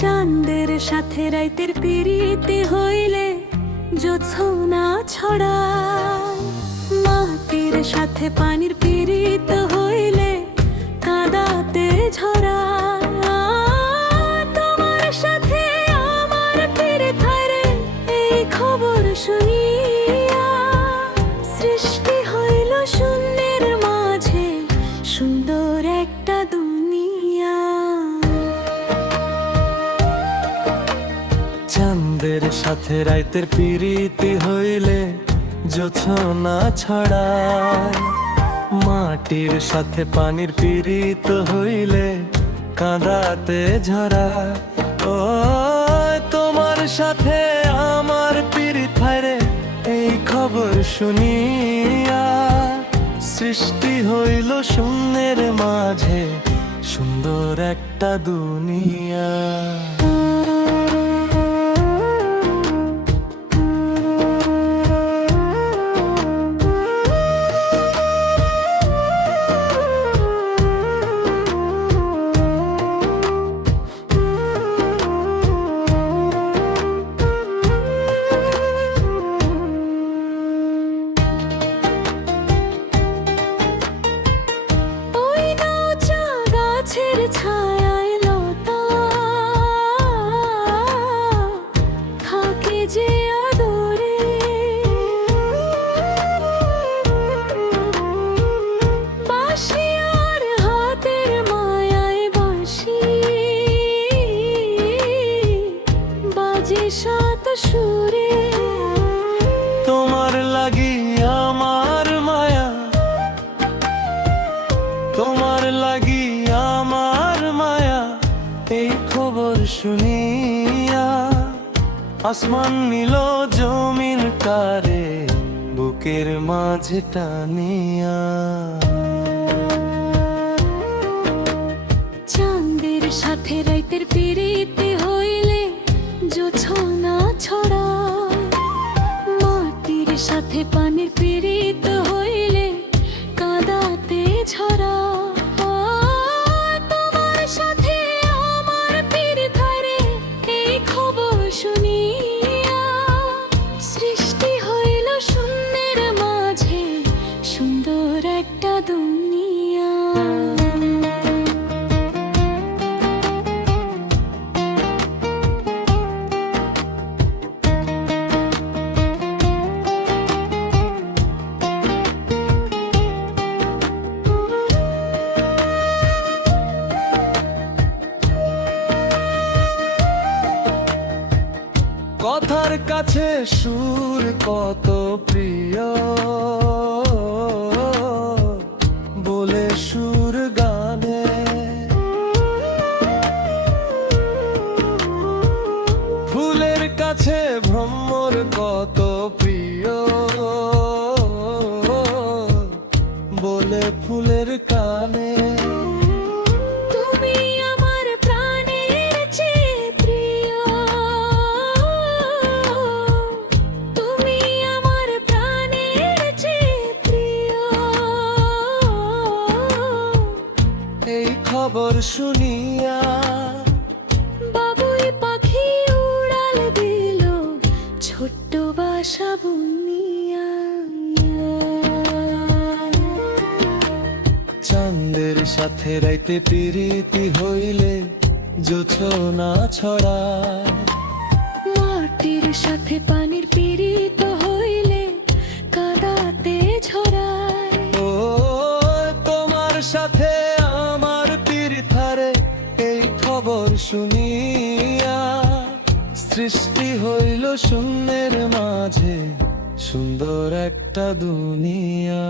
চাঁদের সাথে রাইতের পিরিতি হইলে জোছনা ছড়ায়, মাটির সাথে পানির পিরিত হইলে কাঁদাতে ঝরায়। তোমার সাথে আমার পিরিত হইরে এই খবর শুনিয়া সৃষ্টি হইল শূন্যের মাঝে সুন্দর একটা দুনিয়া। চাঁদের সাথে রাইতের পিরিতি হইলে জোছনা ছড়ায়, মাটির সাথে পানির পিরিত হইলে কাঁদাতে ঝরায়। ও তোমার সাথে আমার পিরিত হায়রে এই খবর শুনিয়া সৃষ্টি হইল শূন্যের মাঝে সুন্দর একটা দুনিয়া। ছায়ায় লতা থাকে যে আদরে, বাঁশি আর হাতের মায়ায় বাঁশি বাজে সাত সুরে। তোমার লাগি আমার মায়া, তোমার লাগি আমার মায়া, এই খবর শুনিয়া আসমান নিল জমিন কারে বুকের মাঝে টানিয়া। চাঁদের সাথে রাইতের পিরিতি হইলে জোছনা ছড়ায়, মাটির সাথে পানির পিরিত হইলে কাঁদাতে ঝরায়। তোমার সাথে আমার পিরিত হইরে এই খবর শুনিয়া সৃষ্টি হইল শূন্যের মাঝে সুন্দর একটা দুনিয়া। কথার কাছে সুর কত প্রিয় বলে সুর গানে, ফুলের কাছে ভ্রমর কত প্রিয় বলে ফুলের কানে। এই খবর শুনিয়া বাবুই পাখি উড়াল দিল ছোট্ট বাসা বুনিয়া। চাঁদের সাথে রাইতে পিরিতি হইলে জোছনা ছড়ায়, মাটির সাথে পানির পিরিত হইলে কাঁদাতে ঝরায়। ও তোমার সাথে আমার পিরিত হারে এই খবর শুনিয়া সৃষ্টি হইল শূন্যের মাঝে সুন্দর একটা দুনিয়া।